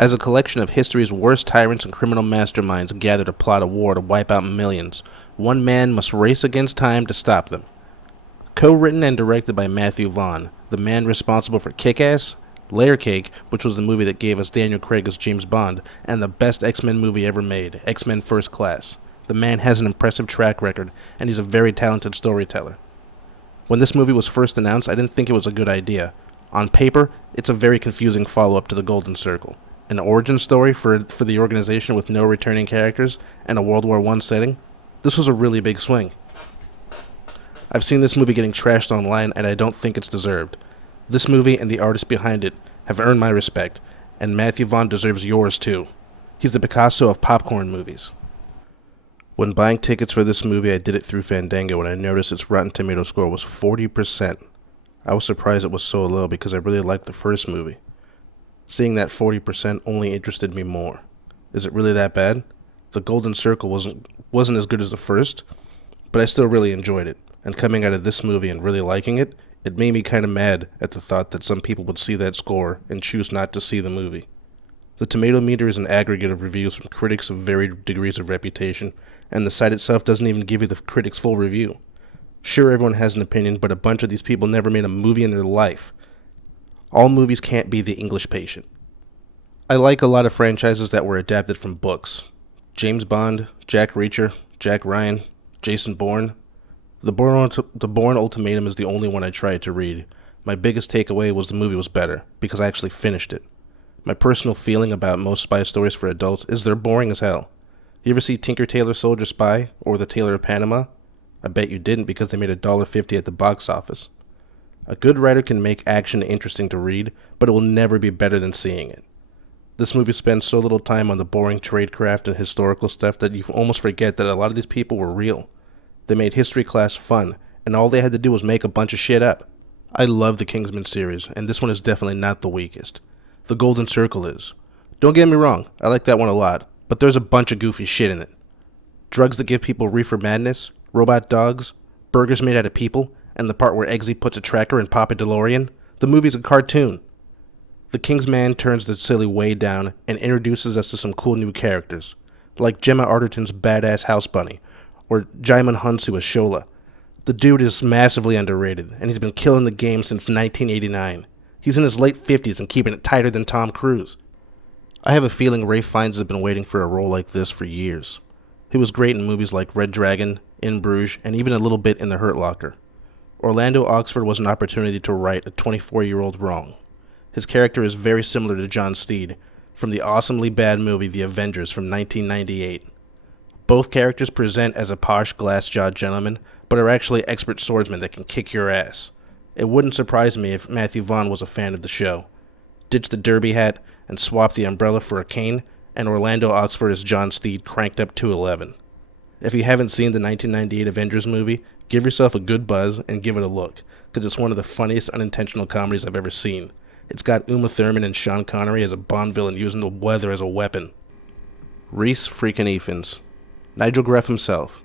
As a collection of history's worst tyrants and criminal masterminds gather to plot a war to wipe out millions, one man must race against time to stop them. Co-written and directed by Matthew Vaughn, the man responsible for Kick-Ass, Layer Cake, which was the movie that gave us Daniel Craig as James Bond, and the best X-Men movie ever made, X-Men First Class. The man has an impressive track record, and he's a very talented storyteller. When this movie was first announced, I didn't think it was a good idea. On paper, it's a very confusing follow-up to The Golden Circle. An origin story for the organization with no returning characters and a World War I setting. This was a really big swing. I've seen this movie getting trashed online, and I don't think it's deserved. This movie and the artist behind it have earned my respect, and Matthew Vaughn deserves yours too. He's the Picasso of popcorn movies. When buying tickets for this movie, I did it through Fandango, and I noticed its Rotten Tomato score was 40%. I was surprised it was so low because I really liked the first movie. Seeing that 40% only interested me more. Is it really that bad? The Golden Circle wasn't as good as the first, but I still really enjoyed it. And coming out of this movie and really liking it, it made me kind of mad at the thought that some people would see that score and choose not to see the movie. The Tomatometer is an aggregate of reviews from critics of varied degrees of reputation, and the site itself doesn't even give you the critic's full review. Sure, everyone has an opinion, but a bunch of these people never made a movie in their life. All movies can't be The English Patient. I like a lot of franchises that were adapted from books. James Bond, Jack Reacher, Jack Ryan, Jason Bourne. The Bourne Ultimatum is the only one I tried to read. My biggest takeaway was the movie was better, because I actually finished it. My personal feeling about most spy stories for adults is they're boring as hell. You ever see Tinker Tailor Soldier Spy or The Tailor of Panama? I bet you didn't because they made $1.50 at the box office. A good writer can make action interesting to read, but it will never be better than seeing it. This movie spends so little time on the boring tradecraft and historical stuff that you almost forget that a lot of these people were real. They made history class fun, and all they had to do was make a bunch of shit up. I love the Kingsman series, and this one is definitely not the weakest. The Golden Circle is. Don't get me wrong, I like that one a lot, but there's a bunch of goofy shit in it. Drugs that give people reefer madness, robot dogs, burgers made out of people, and the part where Eggsy puts a tracker in Papa DeLorean. The movie's a cartoon. The Kingsman turns the silly way down and introduces us to some cool new characters, like Gemma Arterton's badass house bunny, or Jaimin Hunsu as Shola. The dude is massively underrated, and he's been killing the game since 1989. He's in his late 50s and keeping it tighter than Tom Cruise. I have a feeling Ralph Fiennes has been waiting for a role like this for years. He was great in movies like Red Dragon, In Bruges, and even a little bit in The Hurt Locker. Orlando Oxford was an opportunity to right a 24-year-old wrong. His character is very similar to John Steed from the awesomely bad movie The Avengers from 1998. Both characters present as a posh glass-jawed gentleman, but are actually expert swordsmen that can kick your ass. It wouldn't surprise me if Matthew Vaughn was a fan of the show. Ditch the derby hat and swap the umbrella for a cane, and Orlando Oxford is John Steed cranked up to 11. If you haven't seen the 1998 Avengers movie, give yourself a good buzz and give it a look, because it's one of the funniest unintentional comedies I've ever seen. It's got Uma Thurman and Sean Connery as a Bond villain using the weather as a weapon. Rhys freaking Ifans. Nigel Greff himself.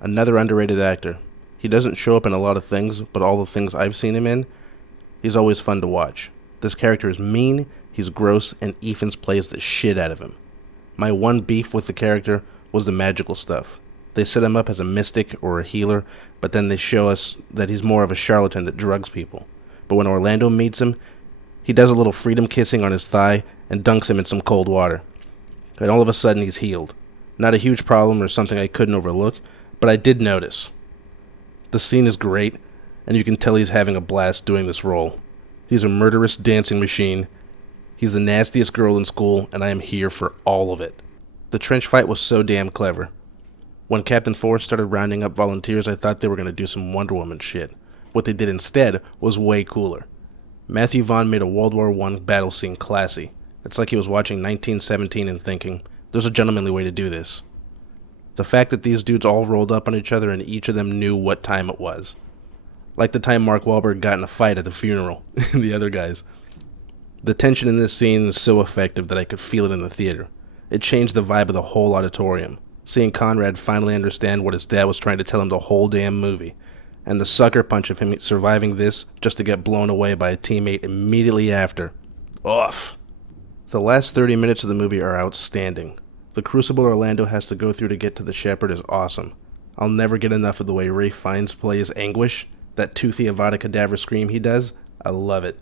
Another underrated actor. He doesn't show up in a lot of things, but all the things I've seen him in, he's always fun to watch. This character is mean, he's gross, and Ifans plays the shit out of him. My one beef with the character was the magical stuff. They set him up as a mystic or a healer, but then they show us that he's more of a charlatan that drugs people. But when Orlando meets him, he does a little freedom kissing on his thigh and dunks him in some cold water. And all of a sudden he's healed. Not a huge problem or something I couldn't overlook, but I did notice. The scene is great, and you can tell he's having a blast doing this role. He's a murderous dancing machine. He's the nastiest girl in school, and I am here for all of it. The trench fight was so damn clever. When Captain Force started rounding up volunteers, I thought they were going to do some Wonder Woman shit. What they did instead was way cooler. Matthew Vaughn made a World War I battle scene classy. It's like he was watching 1917 and thinking, there's a gentlemanly way to do this. The fact that these dudes all rolled up on each other and each of them knew what time it was. Like the time Mark Wahlberg got in a fight at the funeral, the other guys. The tension in this scene is so effective that I could feel it in the theater. It changed the vibe of the whole auditorium. Seeing Conrad finally understand what his dad was trying to tell him the whole damn movie. And the sucker punch of him surviving this just to get blown away by a teammate immediately after. Off. The last 30 minutes of the movie are outstanding. The crucible Orlando has to go through to get to the Shepherd is awesome. I'll never get enough of the way Ralph Fiennes plays Anguish, that toothy Avada Kedavra scream he does. I love it.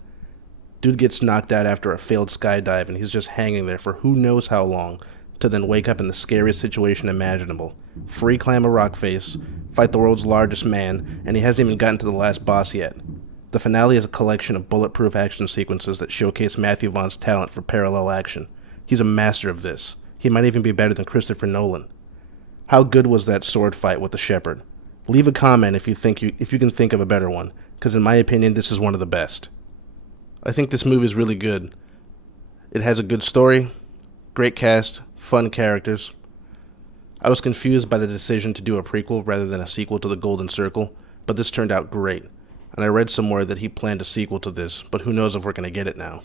Dude gets knocked out after a failed skydive and he's just hanging there for who knows how long, to then wake up in the scariest situation imaginable. Free climb a rock face, fight the world's largest man, and he hasn't even gotten to the last boss yet. The finale is a collection of bulletproof action sequences that showcase Matthew Vaughn's talent for parallel action. He's a master of this. He might even be better than Christopher Nolan. How good was that sword fight with the Shepherd? Leave a comment if you can think of a better one, because in my opinion, this is one of the best. I think this movie is really good. It has a good story, great cast, fun characters. I was confused by the decision to do a prequel rather than a sequel to The Golden Circle, but this turned out great. And I read somewhere that he planned a sequel to this, but who knows if we're going to get it now.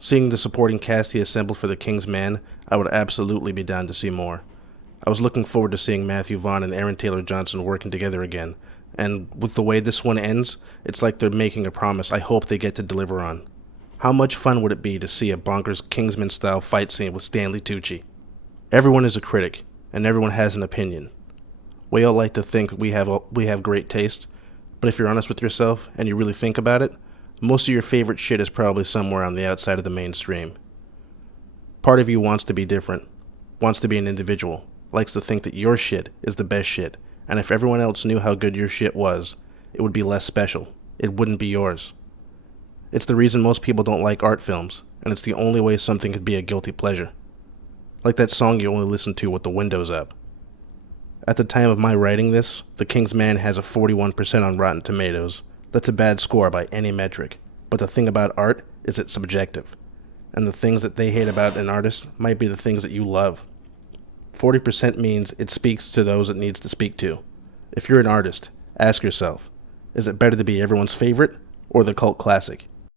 Seeing the supporting cast he assembled for The King's Man, I would absolutely be down to see more. I was looking forward to seeing Matthew Vaughn and Aaron Taylor Johnson working together again, and with the way this one ends, it's like they're making a promise I hope they get to deliver on. How much fun would it be to see a bonkers Kingsman-style fight scene with Stanley Tucci? Everyone is a critic, and everyone has an opinion. We all like to think we have great taste, but if you're honest with yourself and you really think about it, most of your favorite shit is probably somewhere on the outside of the mainstream. Part of you wants to be different, wants to be an individual, likes to think that your shit is the best shit, and if everyone else knew how good your shit was, it would be less special. It wouldn't be yours. It's the reason most people don't like art films, and it's the only way something could be a guilty pleasure. Like that song you only listen to with the windows up. At the time of my writing this, The King's Man has a 41% on Rotten Tomatoes. That's a bad score by any metric. But the thing about art is it's subjective. And the things that they hate about an artist might be the things that you love. 40% means it speaks to those it needs to speak to. If you're an artist, ask yourself, is it better to be everyone's favorite or the cult classic?